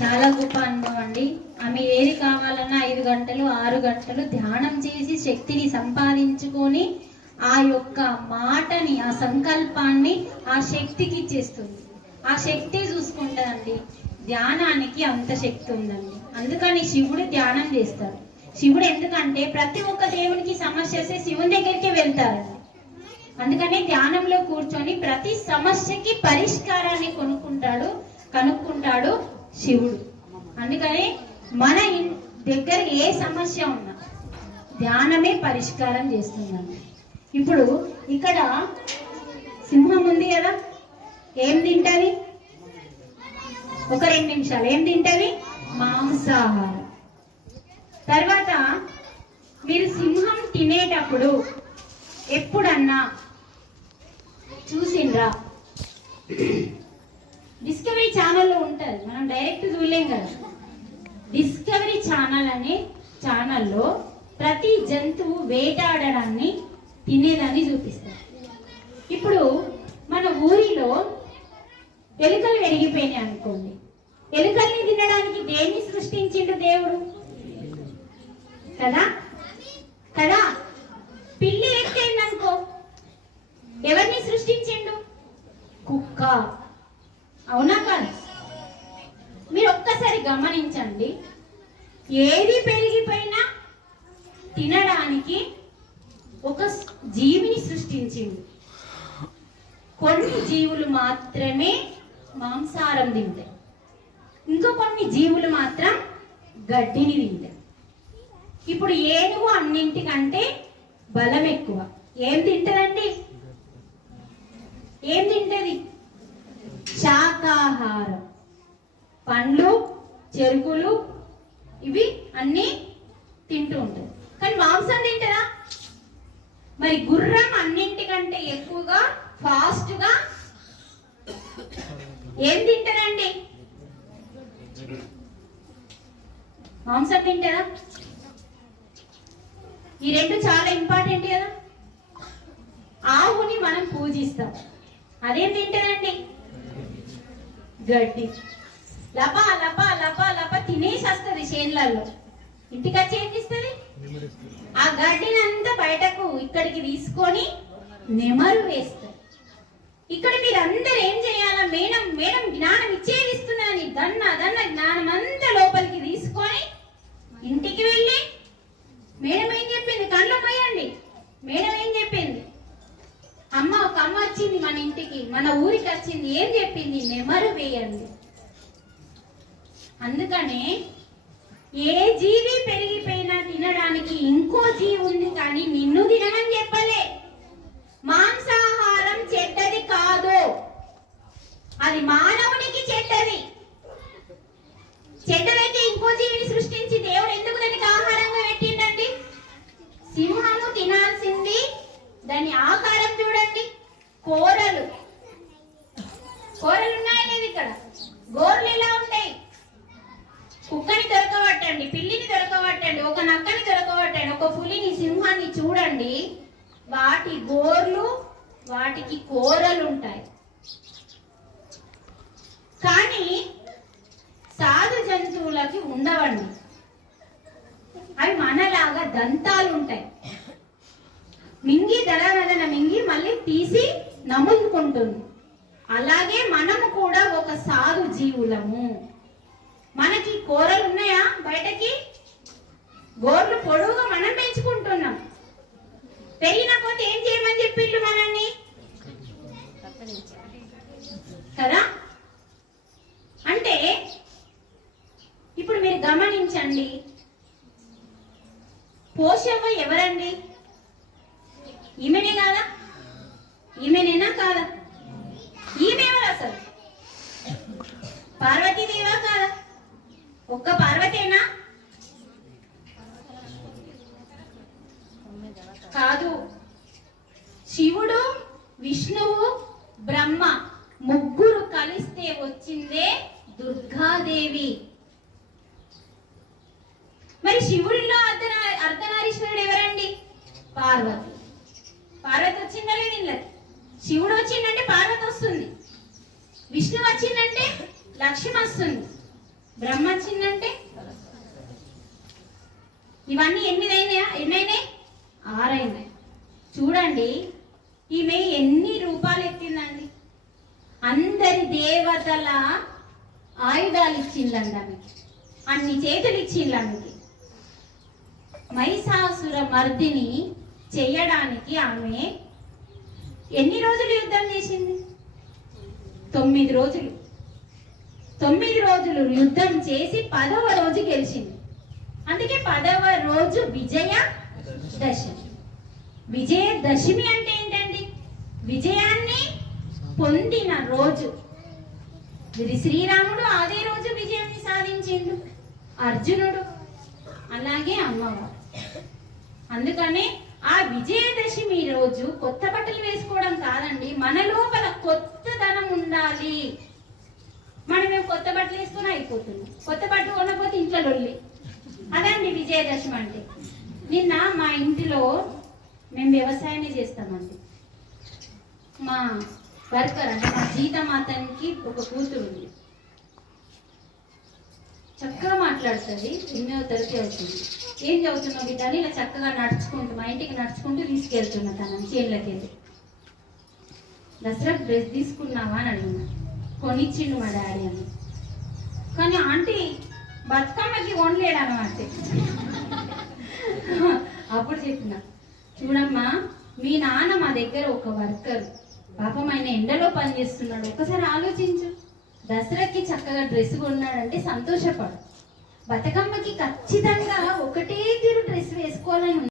చాలా గొప్ప అనుభవం అండి. ఆమె ఏది కావాలన్నా ఐదు గంటలు ఆరు గంటలు ధ్యానం చేసి శక్తిని సంపాదించుకొని ఆ యొక్క మాటని ఆ సంకల్పాన్ని ఆ శక్తికి ఇచ్చేస్తుంది. ఆ శక్తి చూసుకుంటుందండి ధ్యానానికి అంత శక్తి ఉందండి. అందుకని శివుడు ధ్యానం చేస్తారు. శివుడు ఎందుకంటే ప్రతి ఒక్క దేవునికి సమస్య వస్తే శివుని దగ్గరికి వెళ్తారండి. అందుకనే ధ్యానంలో కూర్చొని ప్రతి సమస్యకి పరిష్కారాన్ని కొనుక్కుంటాడు కనుక్కుంటాడు శివుడు. అందుకని మన దగ్గర ఏ సమస్య ఉన్నా ధ్యానమే పరిష్కారం చేస్తుందండి. ఇప్పుడు ఇక్కడ సింహం ఉంది కదా ఏం తింటది? ఒక రెండు నిమిషాలు. ఏం తింటది? మాంసాహారం. తర్వాత మీరు సింహం తినేటప్పుడు ఎప్పుడన్నా చూసిండ్రా? డిస్కవరీ ఛానల్లో ఉంటుంది. మనం డైరెక్ట్ చూడలేం కదా. డిస్కవరీ ఛానల్ అనే ఛానల్లో ప్రతి జంతువు వేటాడడాన్ని తినేదాన్ని చూపిస్తారు. ఇప్పుడు మన ఊరిలో ఎలుకలు పెరిగిపోయినాయి అనుకోండి. ఎలుకల్ని తినడానికి దేన్ని సృష్టించిండు దేవుడు? కదా? కదా? పిల్లి ఎక్కైందనుకో ఎవరిని సృష్టించిండు? కుక్క. అవునా కాదు మీరు ఒక్కసారి గమనించండి. ఏది పెరిగిపోయినా తినడానికి ఒక జీవిని సృష్టించింది. కొన్ని జీవులు మాత్రమే మాంసాహారం తింటాయి. ఇంకా కొన్ని జీవులు మాత్రం గడ్డిని తింటాయి. ఇప్పుడు ఏనుగు అన్నింటికంటే బలం ఎక్కువ. ఏం తింటదండి? ఏం తింటది? ఆహారం. పండ్లు చెరుకులు ఇవి అన్ని తింటూ ఉంటుంది కానీ మాంసం తింటారా మరి గుర్రం అన్నింటికంటే ఎక్కువగా ఫాస్ట్గా ఏం తింటారండి? మాంసం తింటారా? ఈ రెండు చాలా ఇంపార్టెంట్ కదా. ఆవుని మనం పూజిస్తాం. అదేం తింటారండి? గడ్డి లప లప లప లప తినేసి వస్తుంది చేన్లలో. ఇంటికి వచ్చి ఏం చేస్తుంది? ఆ గడ్డిని అంతా బయటకు ఇక్కడికి తీసుకొని నెమరు వేస్తారు ఇక్కడ మీరందరూ ఏం చేయాలా? మేడం మేడం జ్ఞానం ఇచ్చేదిస్తున్నాని. దన్న దన్న జ్ఞానం అంతా లోపలికి తీసుకొని ఇంటికి వెళ్ళి మేడం ఏం చెప్పింది కళ్ళు పోయండి మేడం ఏం చెప్పింది అమ్మ ఒక అమ్మ వచ్చింది మన ఇంటికి మన ఊరికి వచ్చింది ఏం చెప్పింది నెమరు వేయండి. అందుకనే ఏ జీవి పెరిగిపోయినా తినడానికి ఇంకో జీవి ఉంది కానీ నిన్ను తినమని చెప్పలే. మాంసాహారం చెడ్డది కాదు. అది మానవునికి చెడ్డది. చెడ్డదైతే ఇంకో జీవిని సృష్టించి కూరలు ఉన్నాయి లేదు ఇక్కడ? గోర్లు ఎలా ఉంటాయి? కుక్కని దొరకబట్టండి పిల్లిని దొరకబట్టండి ఒక నక్కని దొరకబట్టండి ఒక పులిని సింహాన్ని చూడండి. వాటి గోర్లు వాటికి కూరలు ఉంటాయి. కానీ సాధు జంతువులకి ఉండవండి. అవి మనలాగా దంతాలు ఉంటాయి. మింగి దళ మింగి మళ్ళీ తీసి నములుకుంటుంది. అలాగే మనము కూడా ఒక సాధు జీవులము. మనకి కూరలు ఉన్నాయా బయటకి? గోర్లు పొడవుగా మనం పెంచుకుంటున్నాం. పెరిగినకపోతే ఏం చేయమని చెప్పిండ్రు మనల్ని? కదా? అంటే ఇప్పుడు మీరు గమనించండి. పోషవ ఎవరండి? ఈమెనే కాదా? ఈమెనేనా కాదా? ఈమె ఎవరు అసలు. పార్వతీదేవా కాదా? ఒక్క పార్వతేనా? కాదు. శివుడు విష్ణువు బ్రహ్మ ముగ్గురు కలిస్తే వచ్చిందే దుర్గాదేవి. మరి శివుడిలో అర్ధన అర్ధనారీశ్వరుడు ఎవరండి? పార్వతి. పార్వతి వచ్చిందా లేదు శివుడు వచ్చిందంటే పార్వతి వస్తుంది. విష్ణు వచ్చిందంటే లక్ష్మి వస్తుంది. బ్రహ్మ వచ్చిందంటే ఇవన్నీ ఎనిమిది ఎన్నైనాయి? ఆరైనాయి. చూడండి ఈమె ఎన్ని రూపాయలు ఎత్తిందండి. అందరి దేవతల ఆయుధాలు ఇచ్చిందండి ఆమెకి. అన్ని చేతులు ఇచ్చింది ఆమెకి. మైసాసుర మర్దిని చేయడానికి ఆమె ఎన్ని రోజులు యుద్ధం చేసింది? తొమ్మిది రోజులు. తొమ్మిది రోజులు యుద్ధం చేసి పదవ రోజు గెలిచింది. అందుకే పదవ రోజు విజయ దశమి. విజయ దశమి అంటే ఏంటండి? విజయాన్ని పొందిన రోజు. ఇది శ్రీరాముడు అదే రోజు విజయాన్ని సాధించిండు. అర్జునుడు. అలాగే అమ్మవారు. అందుకనే ఆ విజయదశమి రోజు కొత్త బట్టలు వేసుకోవడం కాదండి మన లోపల కొత్తదనం ఉండాలి. మనం మేము కొత్త బట్టలు వేసుకొని అయిపోతుంది కొత్త బట్టలు కొనకపోతే ఇంట్లో లొల్లి. అదండి విజయదశమి అంటే. నిన్న మా ఇంటిలో మేము వ్యవసాయమే చేస్తామండి. మా వర్కర్ అంటే మా జీతమాతనికి ఒక కూతురు ఉంది చక్కగా మాట్లాడుతుంది. ఎనిమిదవ తరగతి అవుతుంది ఏం చదువుతున్నావు బిడ్డని ఇలా చక్కగా నడుచుకుంటూ మా ఇంటికి నడుచుకుంటూ తీసుకెళ్తున్నా తనని చేనులకి వెళ్ళి దసరా డ్రెస్ తీసుకున్నావా? అని అడిగినా కొనిచ్చిండు మా డాడీ అని. కానీ ఆంటీ బతుకమ్మకి కొనలేడు అనమాట అప్పుడు చెప్పిన. చూడమ్మా మీ నాన్న మా దగ్గర ఒక వర్కర్. పాపం ఆయన ఎండలో పనిచేస్తున్నాడు. ఒకసారి ఆలోచించు. దసరాకి చక్కగా డ్రెస్ కొన్నాడంటే సంతోషపడు బతుకమ్మకి ఖచ్చితంగా ఒకటే తీరు డ్రెస్ వేసుకోవాలని ఉంది.